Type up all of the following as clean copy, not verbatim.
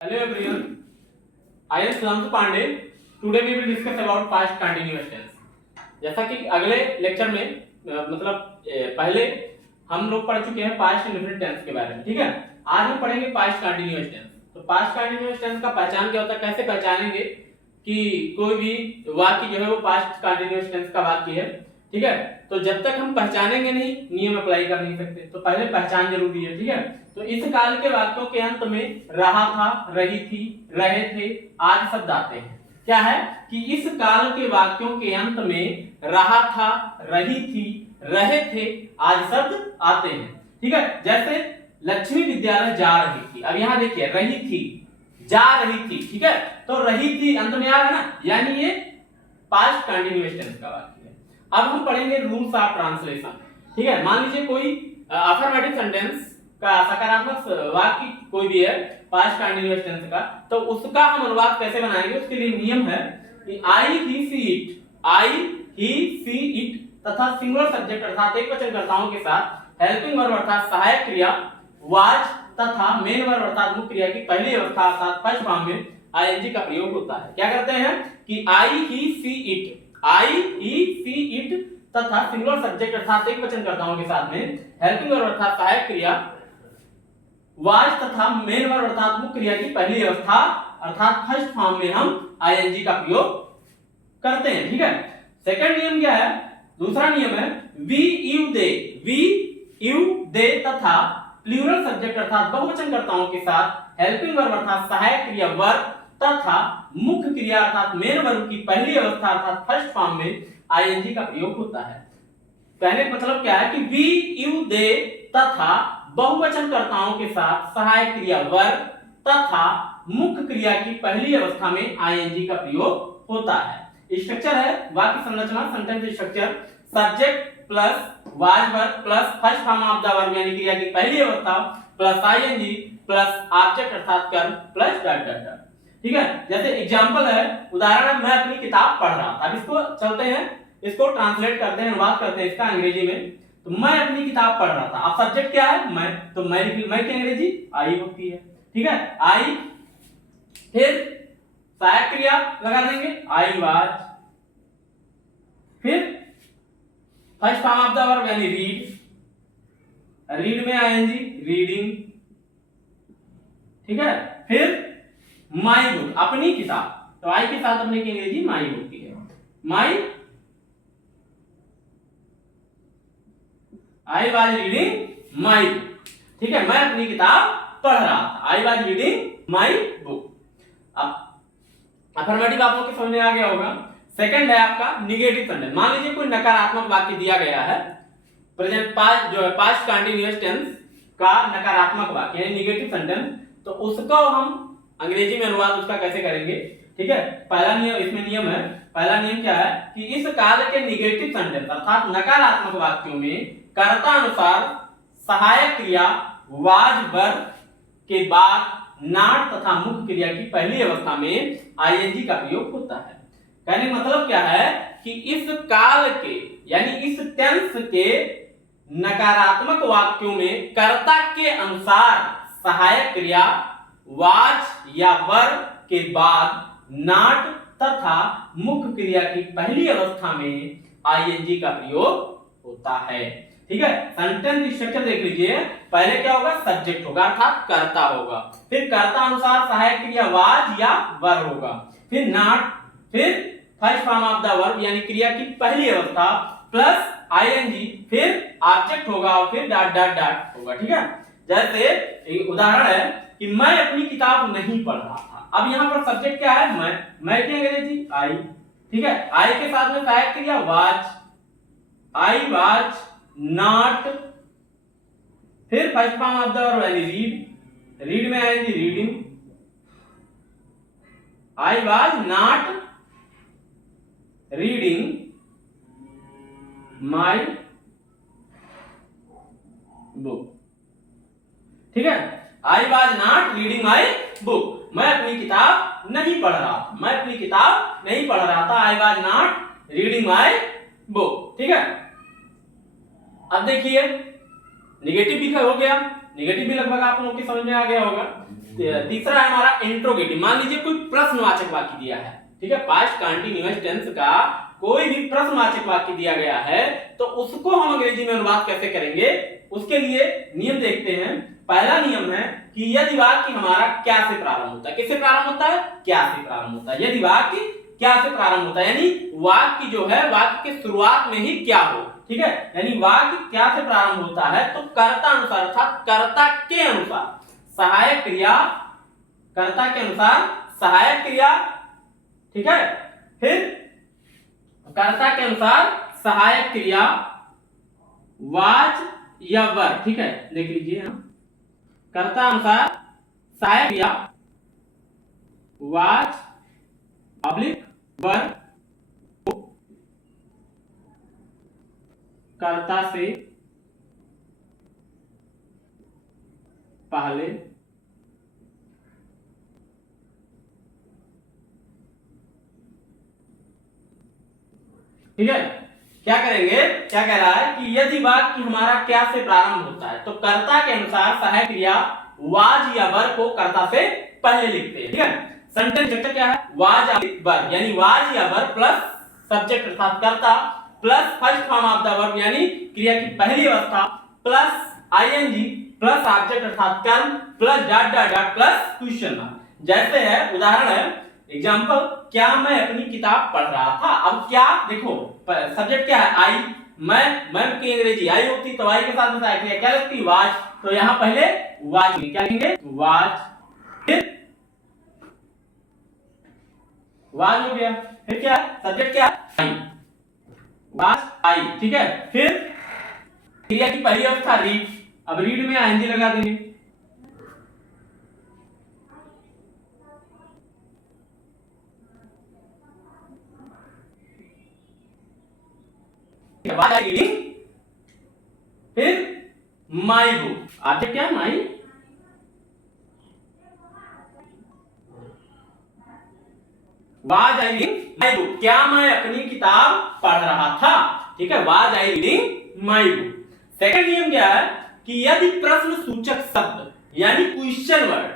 Hello everyone, I am Sudhanshu Pandey. Today we will discuss about past continuous tense. जैसा कि अगले lecture में पहले हम लोग पढ़ चुके हैं पास्ट इंडेफिनिट टेंस के बारे में, ठीक है। आज हम पढ़ेंगे पास्ट कंटीन्यूअस टेंस। तो पास्ट कंटीन्यूअस टेंस का पहचान क्या होता है, कैसे पहचानेंगे कि कोई भी वाक्य जो है वो पास्ट कंटीन्यूअस टेंस का वाक्य है, ठीक है। तो जब तक हम पहचानेंगे नहीं, नियम अप्लाई कर नहीं सकते, तो पहले पहचान जरूरी है, ठीक है। तो इस काल के वाक्यों के अंत में रहा था, रही थी, रहे थे आदि शब्द आते हैं। क्या है कि इस काल के वाक्यों के अंत में रहा था, रही थी, रहे थे आदि शब्द आते हैं, ठीक है। जैसे लक्ष्मी विद्यालय जा रही थी, अब यहाँ देखिए रही थी, जा रही थी, ठीक है। तो रही थी अंत में आ रहा है ना, यानी ये पास्ट कंटीन्यूअस टेंस का वाक्य है। अब हम पढ़ेंगे रूल्स ऑफ ट्रांसलेशन, ठीक है। मान लीजिए कोई अफर्मेटिव सेंटेंस का सकारात्मक वाक्य कोई भी है पास्ट कंटीन्यूअस टेंस का, तो उसका हम अनुवाद कैसे बनाएंगे, उसके लिए नियम है कि I he see it, I he see it तथा सिंगुलर सब्जेक्ट अर्थात एक वचनकर्ताओं के साथ हेल्पिंग वर्ब अर्थात सहायक क्रिया वाज तथा मेन वर्ब अर्थात मुख्य क्रिया की पहली अवस्था अर्थात फर्स्ट फॉर्म में आईएनजी का प्रयोग होता है। क्या करते हैं कि I he see it, I he see it तथा सिंगुलर सब्जेक्ट अर्थात एक वचनकर्ताओं के साथ में हेल्पिंग वर्ब अर्थात सहायक क्रिया वाज तथा मेन वर्ब अर्थात मुख्य क्रिया की पहली अवस्था अर्थात फर्स्ट फॉर्म में हम आईएनजी का प्रयोग करते हैं, ठीक है। सेकंड नियम क्या है, दूसरा नियम है वी यू दे तथा प्लूरल सब्जेक्ट अर्थात बहुवचनकर्ताओं के साथ हेल्पिंग वर्ब अर्थात सहायक क्रिया वर्ब तथा मुख्य क्रिया अर्थात मेन वर्ब की पहली अवस्था अर्थात फर्स्ट फॉर्म में आईएनजी का प्रयोग होता है। कहने का मतलब क्या है कि वी यू दे तथा बहुवचनकर्ताओं के साथ सहायक क्रिया वर्ब तथा मुख्य क्रिया की पहली अवस्था में आईएनजी का प्रयोग होता है। स्ट्रक्चर है वाक्य संरचना, sentence structure, subject plus was verb plus first form of the verb यानी क्रिया की पहली अवस्था प्लस आईएनजी प्लस ऑब्जेक्ट अर्थात कर्म प्लस डॉट डॉट डॉट, ठीक है। जैसे एग्जांपल है, उदाहरण है, मैं अपनी किताब पढ़ रहा था। अब इसको चलते हैं, इसको ट्रांसलेट करते हैं, अनुवाद करते हैं इसका अंग्रेजी में। तो मैं अपनी किताब पढ़ रहा था, अब सब्जेक्ट क्या है मैं, तो मैं की अंग्रेजी आई होती है, ठीक है, आई। फिर सहायक क्रिया लगा देंगे आई वाज, फिर first form of the verb यानी रीड, रीड में आईएनजी रीडिंग, ठीक है। फिर माई बुक अपनी किताब, तो आई के साथ अपने की अंग्रेजी माई होती है, my, I was reading my book, ठीक है, मैं अपनी किताब पढ़ रहा था, I was reading my book. अब अफर्मेटिव आप लोग के समझ में आ गया होगा। सेकंड है आपका निगेटिव सेंटेंस। मान लीजिए कोई नकारात्मक वाक्य दिया गया है, प्रेजेंट पास्ट जो है पास्ट कंटीन्यूअस टेंस का नकारात्मक वाक्य यानी निगेटिव सेंटेंस, तो उसको हम अंग्रेजी में अनुवाद उसका कैसे करेंगे, ठीक है। पहला नियम इसमें नियम है, पहला नियम क्या है कि इस काल के निगेटिव सेंटेंस अर्थात नकारात्मक वाक्यों में कर्ता अनुसार सहायक क्रिया वाज वर्ब के बाद नॉट तथा मुख्य क्रिया की पहली अवस्था में आईएनजी का प्रयोग होता है। कहने का मतलब क्या है कि इस काल के यानी इस टेंस के नकारात्मक वाक्यों में कर्ता के अनुसार सहायक क्रिया वाज या वर्ब के बाद नॉट तथा मुख्य क्रिया की पहली अवस्था में आईएनजी का प्रयोग होता है, ठीक है। सेंटेंस स्ट्रक्चर देख लीजिए, पहले क्या होगा, सब्जेक्ट होगा अर्थात कर्ता होगा, फिर कर्ता अनुसार सहायक क्रिया वाज या वर्ब होगा, फिर नॉट, फिर first form of the verb यानी क्रिया की पहली अवस्था प्लस आईएनजी, फिर ऑब्जेक्ट होगा और फिर डॉट डॉट डॉट होगा, ठीक है। जैसे उदाहरण है कि मैं अपनी किताब नहीं पढ़ रहा था। अब यहाँ पर सब्जेक्ट क्या है, मैं की अंग्रेजी आई, ठीक है, आई के साथ में सहायक क्रिया वाज, आई वाज नॉट, फिर first form of the verb यानी रीड, रीड में आएगी reading, I was not reading my book, ठीक है, I was not reading my book, मैं अपनी किताब नहीं पढ़ रहा था, मैं अपनी किताब नहीं पढ़ रहा था, I was not reading my book, ठीक है। अब देखिए निगेटिव भी हो गया, निगेटिव भी लगभग आप लोगों की समझ में आ गया होगा। तीसरा है हमारा इंट्रोगेटिव। मान लीजिए कोई प्रश्नवाचक वाक्य दिया है, ठीक है, पास्ट कंटीन्यूअस टेंस का कोई भी प्रश्नवाचक वाक्य दिया गया है तो उसको हम अंग्रेजी में अनुवाद कैसे करेंगे, उसके लिए नियम देखते हैं। पहला नियम है कि यदि वाक्य हमारा क्या से प्रारंभ होता है, किससे प्रारंभ होता है, क्या से प्रारंभ होता है। यदि वाक्य क्या से प्रारंभ होता है, यानी वाक्य जो है वाक्य के शुरुआत में ही क्या हो, ठीक है, यानी वाक्य क्या से प्रारंभ होता है तो कर्ता अनुसार अर्थात कर्ता के अनुसार सहायक क्रिया, कर्ता के अनुसार सहायक क्रिया, ठीक है, फिर कर्ता के अनुसार सहायक क्रिया वाच या वर, ठीक है, देख लीजिए हम कर्ता अनुसार सहायक क्रिया वाच अब्लिक वर कर्ता से पहले ठीक है। क्या करेंगे, क्या कह रहा है कि यदि वाक्य हमारा क्या से प्रारंभ होता है तो कर्ता के अनुसार सहायक क्रिया वाज या वर को कर्ता से पहले लिखते हैं, ठीक है। सेंटेंस स्ट्रक्चर क्या है, वाज या वर, यानी वाज या वर प्लस सब्जेक्ट अर्थात कर्ता plus first form of the verb यानी क्रिया की पहली अवस्था प्लस आईएनजी प्लस ऑब्जेक्ट अर्थात कर्म plus dot dot dot plus question mark. जैसे है उदाहरण है एग्जांपल, क्या मैं अपनी किताब पढ़ रहा था। अब क्या देखो सब्जेक्ट क्या है, आई, मैं की अंग्रेजी आई होती तो आई के साथ में सहायक क्रिया क्या लगती, वाज, तो यहां पहले वाज क्या लिखेंगे, वाज, फिर वाज हो गया, फिर क्या सब्जेक्ट क्या आई, वाज आई, ठीक है, फिर क्रिया की पहली अवस्था रीड, अब रीड में आईएनजी लगा देंगे, रीडिंग, फिर माई बुक, ऑब्जेक्ट क्या है my, was I reading my book, क्या मैं अपनी किताब पढ़ रहा था, ठीक है, was I reading my book. Second नियम क्या है कि यदि प्रश्न सूचक शब्द यानी क्वेश्चन वर्ड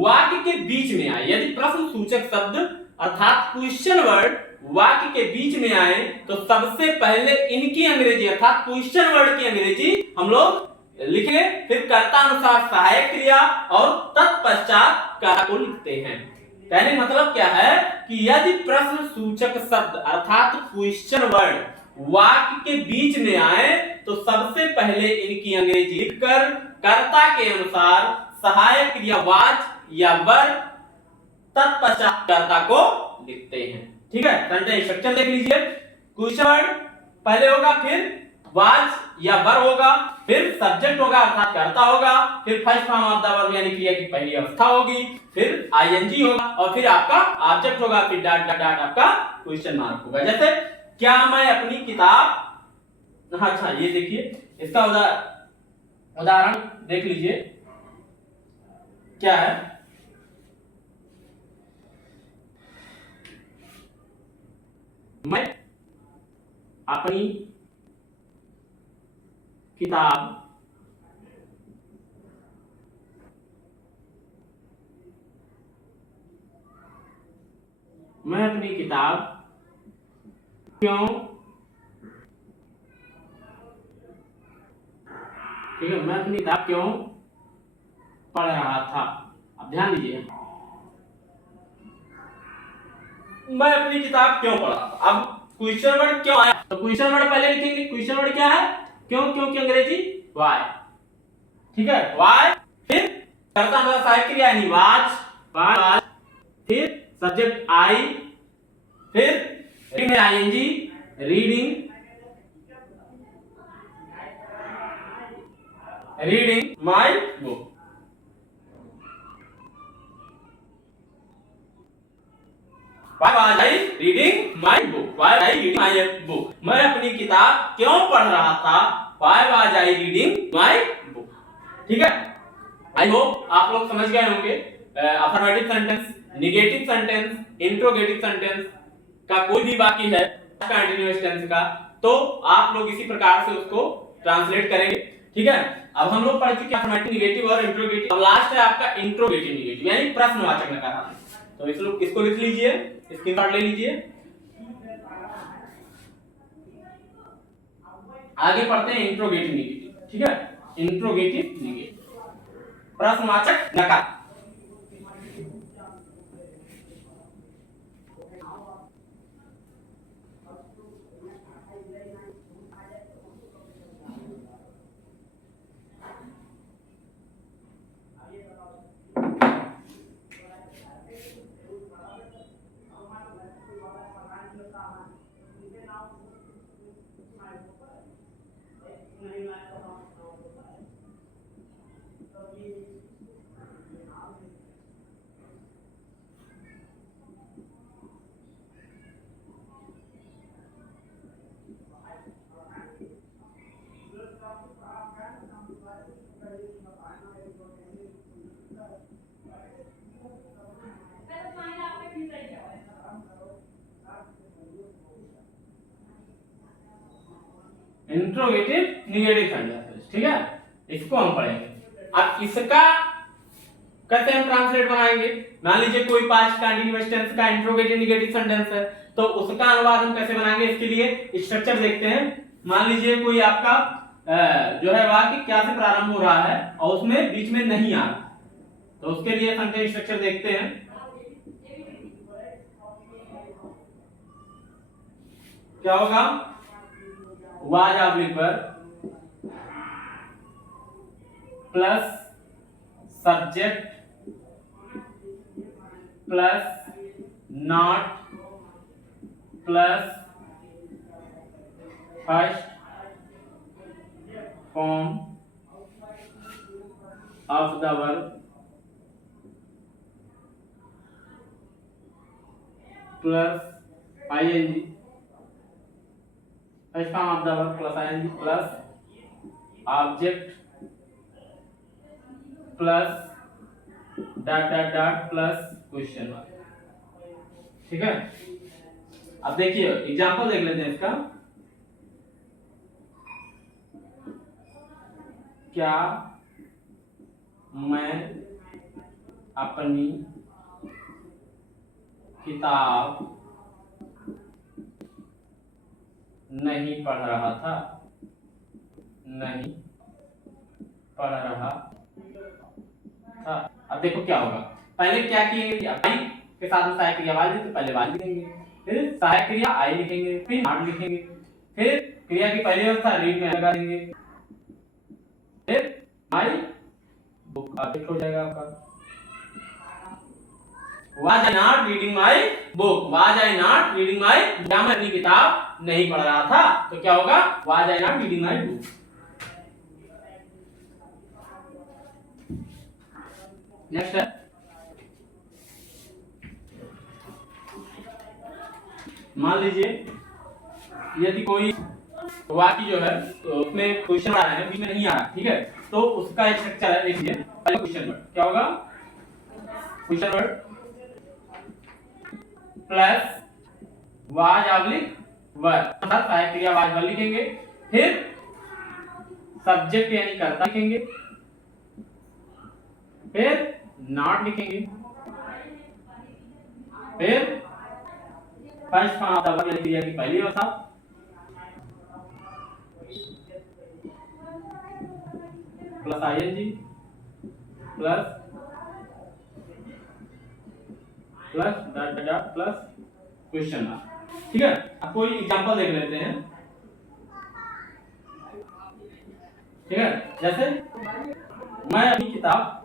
वाक्य के बीच में आए, यदि प्रश्न सूचक शब्द अर्थात क्वेश्चन वर्ड वाक्य के बीच में आए तो सबसे पहले इनकी अंग्रेजी अर्थात क्वेश्चन वर्ड की अंग्रेजी हम लोग लिखेंगे, फिर कर्ता अनुसार सहायक क्रिया और तत्पश्चात कर्ता को लिखते हैं। कहने का मतलब क्या है कि यदि प्रश्न सूचक शब्द अर्थात क्वेश्चन वर्ड वाक्य के बीच में आए तो सबसे पहले इनकी अंग्रेजी लिखकर कर्ता के अनुसार सहायक क्रिया वाच या वर तत्पश्चात कर्ता को लिखते हैं, ठीक है। सेंटेंस स्ट्रक्चर देख लीजिए, क्वेश्चन वर्ड पहले होगा, फिर वाज या वर होगा, फिर सब्जेक्ट होगा अर्थात कर्ता होगा, फिर first form of the verb यानी क्रिया की पहली अवस्था होगी, फिर आईएनजी होगा और फिर आपका ऑब्जेक्ट होगा, फिर डॉट डॉट डॉट आपका क्वेश्चन मार्क होगा। जैसे क्या मैं अपनी किताब, अच्छा ये देखिए इसका उदाहरण देख लीजिए क्या है, मैं अपनी किताब क्यों, ठीक है, मैं अपनी किताब क्यों पढ़ रहा था। अब ध्यान दीजिए, मैं अपनी किताब क्यों पढ़ा, अब क्वेश्चन वर्ड क्यों आया तो क्वेश्चन वर्ड पहले लिखेंगे, क्वेश्चन वर्ड क्या है, क्यों, क्यों की अंग्रेजी व्हाई, ठीक है, व्हाई, फिर कर्ता अनुसार सहायक क्रिया यानी वाज, फिर सब्जेक्ट आई, फिर reading ING reading my book. Why was I reading my book? Why was I reading my book? मैं अपनी किताब क्यों पढ़ रहा था? Why was I reading my book? ठीक है, आई होप आप लोग समझ गए होंगे affirmative sentence, negative sentence, interrogative sentence का कोई भी वाक्य है कंटीन्यूअस टेंस का तो आप लोग इसी प्रकार से उसको ट्रांसलेट करेंगे। ठीक है। अब हम लोग पढ़ चुके हैं अफर्मेटिव निगेटिव और इंट्रोगेटिव। अब लास्ट है आपका इंट्रोगेटिव निगेटिव यानी प्रश्नवाचक नकारात्मक। तो इसको लिख लीजिए, स्क्रीनशॉट ले लीजिए। आगे पढ़ते हैं इंट्रोगेटिव निगेटिव। ठीक है, इंट्रोगेटिव निगेटिव प्रश्नवाचक नकारात्मक। Interrogative negative sentences. ठीक है, इसको हम पढ़ेंगे। अब इसका कैसे हम ट्रांसलेट बनाएंगे? मान लीजिए कोई पास्ट कंटीन्यूअस टेंस का इंट्रोगेटिव निगेटिव सेंटेंस है, तो उसका अनुवाद हम कैसे बनाएंगे? इसके लिए स्ट्रक्चर देखते हैं। मान लीजिए कोई आपका जो है वाक्य क्या से प्रारंभ हो रहा है और उसमें बीच में नहीं आ रहा, तो उसके लिए सेंटेंस स्ट्रक्चर देखते हैं। क्या होगा? वाज ऑब्लिक पर plus subject plus not plus first form of the verb plus ING, first form of the verb plus ING plus object plus dot dot dot plus question mark. ठीक है, अब देखिए example देख लेते हैं इसका। क्या मैं अपनी किताब नहीं पढ़ रहा था? नहीं पढ़ रहा था। अब देखो क्या होगा, पहले क्या किएंगे? आई के साथ में सहायक क्रिया वाज, तो पहले वाज लिखेंगे, फिर सहायक क्रिया आई लिखेंगे, फिर नॉट लिखेंगे, फिर क्रिया की पहली अवस्था रीड में लगा देंगे, फिर माई बुक ऑब्जेक्ट हो जाएगा आपका। Was I not reading my book, was I not reading my, क्या मैं अपनी किताब नहीं पढ़ रहा था? तो क्या होगा? Was I not reading my book. Next है, मान लीजिए यदि कोई वाक्य जो है तो उसमें क्वेश्चन आ रहा है, बीच में नहीं आ रहा, ठीक है, तो उसका एक स्ट्रक्चर है। देखिए पहले क्वेश्चन वर्ड क्या होगा? Question word plus was oblique verb, सहायक क्रिया वाज वर्ब लिखेंगे, फिर सब्जेक्ट यानी कर्ता लिखेंगे, फिर नॉट लिखेंगे, फिर first form of the verb यानी क्रिया की पहली अवस्था plus ING plus plus dot dot plus question mark. ठीक है, अब कोई एग्जांपल देख लेते हैं। ठीक है, जैसे मैं अपनी किताब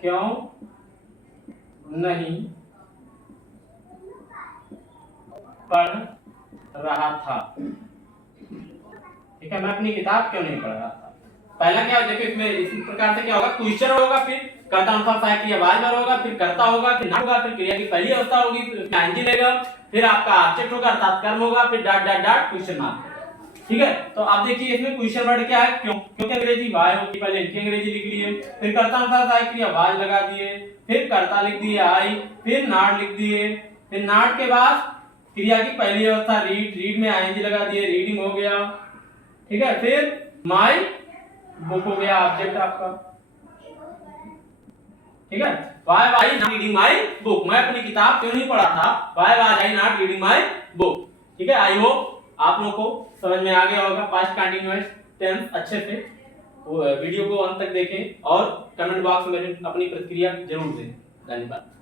क्यों नहीं पढ़ रहा था? ठीक है, मैं अपनी किताब क्यों नहीं पढ़ रहा था? पहला क्या हो, देखिए इसमें इस प्रकार से क्या होगा? क्वेश्चन होगा, फिर कर्ता अनुसार सहायक क्रिया वाज वर्ब होगा, फिर कर्ता होगा, फिर नाउन होगा, फिर क्रिया की पहली अवस्था होगी, फिर आईएनजी लेगा, फिर आपका ऑब्जेक्ट होगा अर्थात कर्म होगा, फिर dot dot dot question mark. ठीक है, तो आप देखिए इसमें क्वेश्चन वर्ड क्या है? क्यों? क्योंकि अंग्रेजी वाई होती, पहले इनकी अंग्रेजी लिख लिए, फिर कर्ता अनुसार सहायक क्रिया वाज लगा दिए, फिर कर्ता लिख दिए आई, फिर नॉट लिख दिए, फिर नॉट के बाद क्रिया की पहली अवस्था रीड, रीड में आईएनजी लगा दिए, रीडिंग हो गया, ठीक है। फिर माय बुक हो गया ऑब्जेक्ट आपका, ठीक है। Why was I not reading my book, मैं अपनी किताब क्यों नहीं पढ़ा था, why was I not reading my book, ठीक है। आई होप आप लोगों को समझ में आ गया होगा पास्ट कंटीन्यूअस टेंस अच्छे से। वीडियो को अंत तक देखें और कमेंट बॉक्स में अपनी प्रतिक्रिया जरूर दें। धन्यवाद।